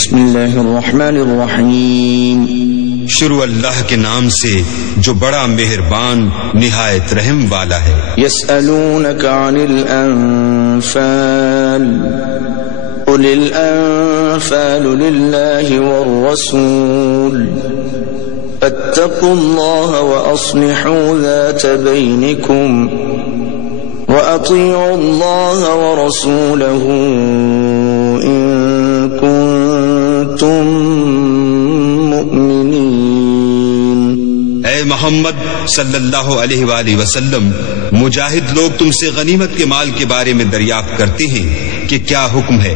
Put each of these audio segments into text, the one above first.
بسم اللہ الرحمن الرحیم. شروع اللہ کے نام سے جو بڑا مہربان نہایت رحم والا ہے. یسألونک عن الانفال قل الانفال للہ والرسول فاتقوا اللہ واصلحوا ذات بینکم وأطيعوا الله ورسوله إن كنتم مؤمنين. اے محمد صلی اللہ علیہ وآلہ وسلم، مجاہد لوگ تم سے غنیمت کے مال کے بارے میں دریافت کرتے ہیں کہ کیا حکم ہے.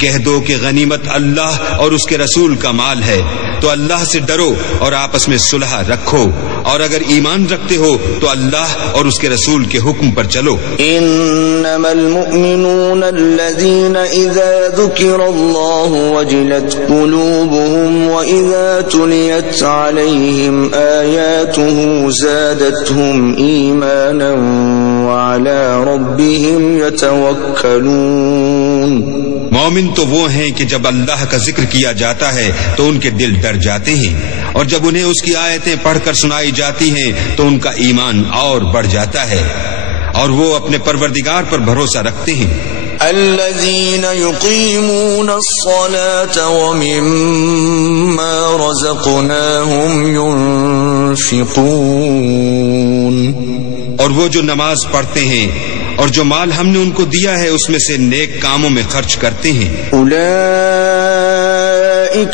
کہہ دو کہ غنیمت اللہ اور اس کے رسول کا مال ہے، تو اللہ سے ڈرو اور آپس میں صلح رکھو، اور اگر ایمان رکھتے ہو تو اللہ اور اس کے رسول کے حکم پر چلو. انما المؤمنون الذين اذا ذكر الله وجلت قلوبهم واذا تليت عليهم آياته زادتهم ايمانا وعلى ربهم يتوكلون. مومن تو وہ ہیں کہ جب اللہ کا ذکر کیا جاتا ہے تو ان کے دل ڈر جاتے ہیں، اور جب انہیں اس کی آیتیں پڑھ کر سنائی جاتی ہیں تو ان کا ایمان اور بڑھ جاتا ہے، اور وہ اپنے پروردگار پر بھروسہ رکھتے ہیں. الذين يقيمون الصلاة ومما رزقناهم ينفقون. اور وہ جو نماز پڑھتے ہیں اور جو مال ہم نے ان کو دیا ہے اس میں سے نیک کاموں میں خرچ کرتے ہیں. اولئک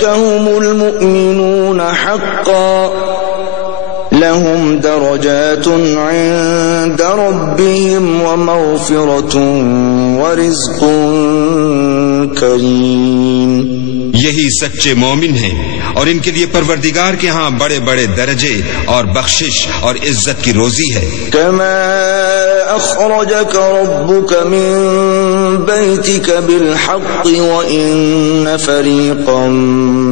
هم المؤمنون حقا لهم درجات عند ربهم ومغفرة ورزق کریم. یہی سچے مومن ہیں، اور ان کے لیے پروردگار کے ہاں بڑے بڑے درجے اور بخشش اور عزت کی روزی ہے. کما اخرجك ربك من بيتك بالحق وان فريقا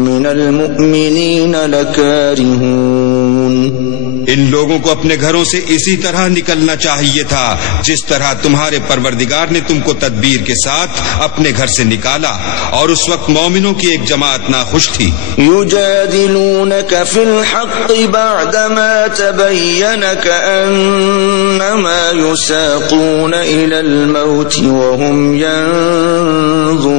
من المؤمنين لكارهون. ان لوگوں کو اپنے گھروں سے اسی طرح نکلنا چاہیے تھا جس طرح تمہارے پروردگار نے تم کو تدبیر کے ساتھ اپنے گھر سے نکالا، اور اس وقت مومنوں کی ایک جماعت ناخوش تھی. یجادلونک فی الحق بعدما تبین کأنما یساقون الی الموت وهم ينظرون.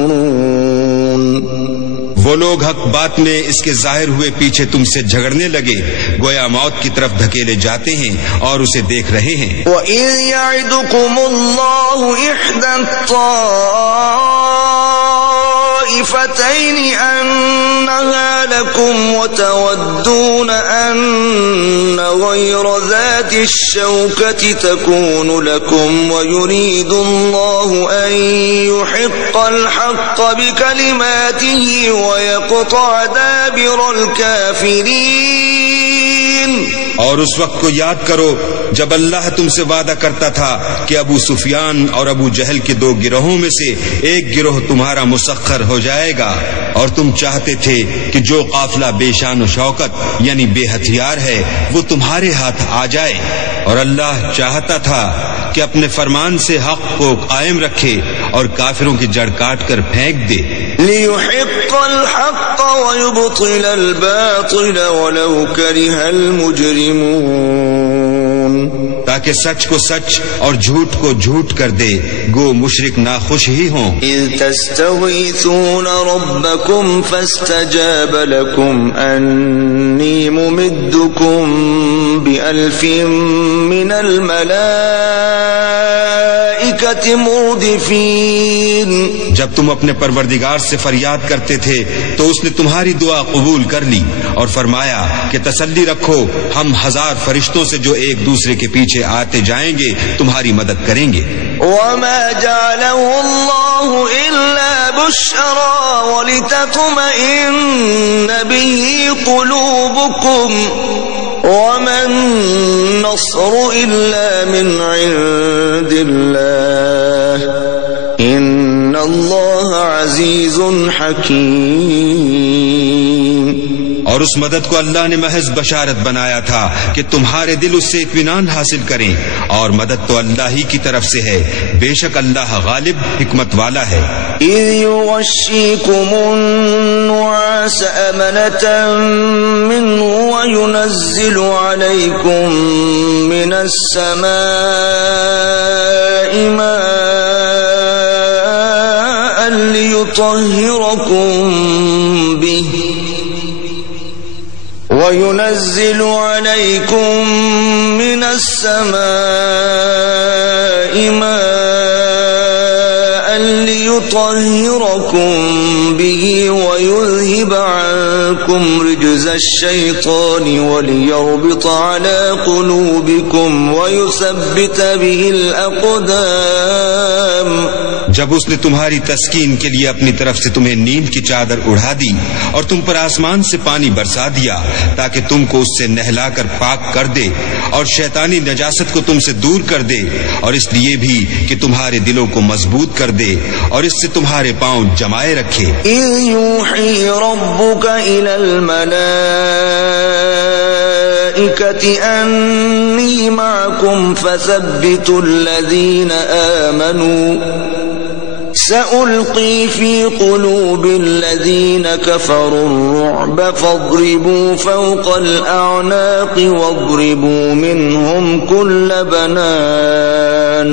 وہ لوگ حق بات میں اس کے ظاہر ہوئے پیچھے تم سے جھگڑنے لگے، گویا موت کی طرف دھکیلے جاتے ہیں اور اسے دیکھ رہے ہیں. وَإِذْ يَعِدُكُمُ اللَّهُ إِحْدَى الطَّائِفَتَيْنِ أَنَّهَا لَكُمْ وَتَوَدُّونَ أَنَّ غَيْرَ ذَاتِ الشَّوْكَةِ تَكُونُ لَكُمْ وَيُرِيدُ اللَّهُ أَن يُحِقَّ الْحَقَّ بِكَلِمَاتِهِ وَيَقْطَعَ دَابِرَ الْكَافِرِينَ. اور اس وقت کو یاد کرو جب اللہ تم سے وعدہ کرتا تھا کہ ابو سفیان اور ابو جہل کے دو گروہوں میں سے ایک گروہ تمہارا مسخر ہو جائے گا، اور تم چاہتے تھے کہ جو قافلہ بے شان و شوکت یعنی بے ہتھیار ہے وہ تمہارے ہاتھ آ جائے، اور اللہ چاہتا تھا کہ اپنے فرمان سے حق کو قائم رکھے اور کافروں کی جڑ کاٹ کر پھینک دے. لِيُحِقَّ الْحَقَّ وَيُبْطِلَ الْبَاطِلَ وَلَوْ كَرِهَ الْمُجْرِمُونَ. تاکہ سچ کو سچ اور جھوٹ کو جھوٹ کر دے، گو مشرک ناخوش ہی ہوں. اذ تستغیثون ربکم فاستجاب لکم انی ممدکم بألف من الملائکۃ مردفین. جب تم اپنے پروردگار سے فریاد کرتے تھے تو اس نے تمہاری دعا قبول کر لی اور فرمایا کہ تسلی رکھو، ہم 1000 فرشتوں سے جو ایک دوسرے کے پیچھے آتے جائیں گے تمہاری مدد کریں گے. وما جعله الله إلا بشرى ولتطمئن به قلوبكم وما النصر إلا من عند الله إن الله عزيز حكيم. اور اس مدد کو اللہ نے محض بشارت بنایا تھا کہ تمہارے دل اس سے اطمینان حاصل کریں، اور مدد تو اللہ ہی کی طرف سے ہے، بے شک اللہ غالب حکمت والا ہے۔ إذ يغشيكم النعاس أمنة منه وينزل عليكم من السماء ماء وينزل عليكم من السماء ماء ليطهركم به ويذهب عنكم رجز الشيطان وليربط على قلوبكم ويثبت به الأقدام۔ جب اس نے تمہاری تسکین کے لیے اپنی طرف سے تمہیں نیند کی چادر اڑھا دی اور تم پر آسمان سے پانی برسا دیا تاکہ تم کو اس سے نہلا کر پاک کر دے اور شیطانی نجاست کو تم سے دور کر دے، اور اس لیے بھی کہ تمہارے دلوں کو مضبوط کر دے اور اس سے تمہارے پاؤں جمائے رکھے۔ إِذْ يُوحِي رَبُّكَ إِلَى الْمَلَائِكَةِ أَنِّي مَعَكُمْ فَثَبِّتُوا الَّذِينَ آمَنُوا سألقي في قلوب الذين كفروا الرعب فاضربوا فوق الأعناق واضربوا منهم كل بنان۔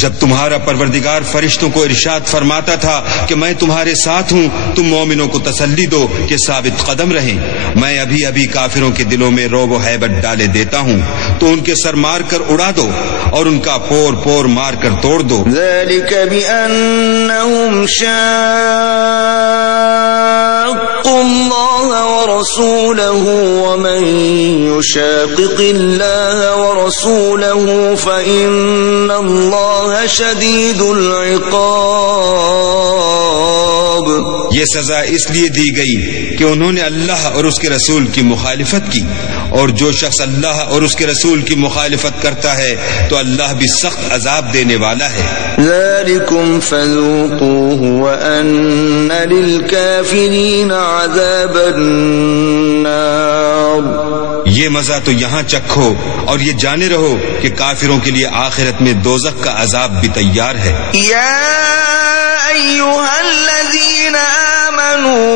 جب تمہارا پروردگار فرشتوں کو ارشاد فرماتا تھا کہ میں تمہارے ساتھ ہوں، تم مومنوں کو تسلی دو کہ ثابت قدم رہیں، میں ابھی ابھی کافروں کے دلوں میں رعب و ہیبت ڈالے دیتا ہوں، تو ان کے سر مار کر اڑا دو اور ان کا پور پور مار کر توڑ دو۔ ذلك بأنهم شاقوا الله ورسوله ومن يشاقق الله ورسوله فإن الله شدید العقاب۔ یہ سزا اس لیے دی گئی کہ انہوں نے اللہ اور اس کے رسول کی مخالفت کی، اور جو شخص اللہ اور اس کے رسول کی مخالفت کرتا ہے تو اللہ بھی سخت عذاب دینے والا ہے۔ ذالکم فذوقوہ وان للکافرین عذاب النار۔ یہ مزہ تو یہاں چکھو اور یہ جانے رہو کہ کافروں کے لیے آخرت میں دوزخ کا عذاب بھی تیار ہے۔ یا ایھا الذین آمنوا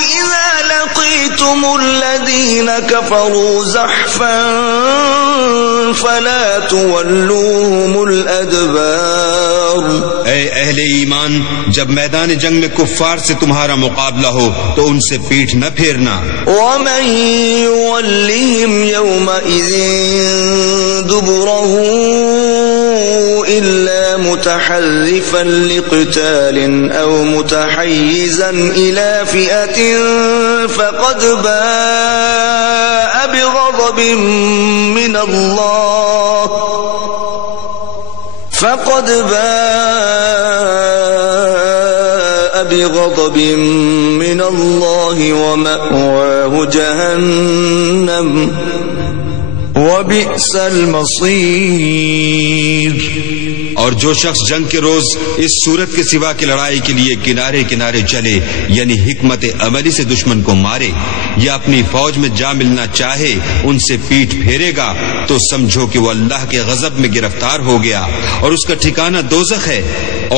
اذا لقیتم الذین کفروا زحفا فلا تولوهم الادبار۔ اے اہل ایمان، جب میدان جنگ میں کفار سے تمہارا مقابلہ ہو تو ان سے پیٹھ نہ پھیرنا۔ ومن يولهم يومئذ دبره إلا متحرفا لقتال أو متحيزا إلى فئة فقد باء بغضب من الله ومأواه جهنم وبئس المصير۔ اور جو شخص جنگ کے روز اس صورت کے سوا کی لڑائی کے لیے کنارے کنارے چلے، یعنی حکمت عملی سے دشمن کو مارے یا اپنی فوج میں جا ملنا چاہے، ان سے پیٹھ پھیرے گا تو سمجھو کہ وہ اللہ کے غضب میں گرفتار ہو گیا اور اس کا ٹھکانہ دوزخ ہے،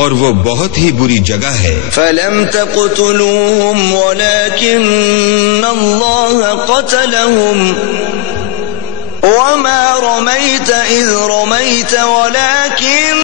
اور وہ بہت ہی بری جگہ ہے۔ فلم تقتلوهم ولكن الله قتلهم وما رميت إذ رميت ولكن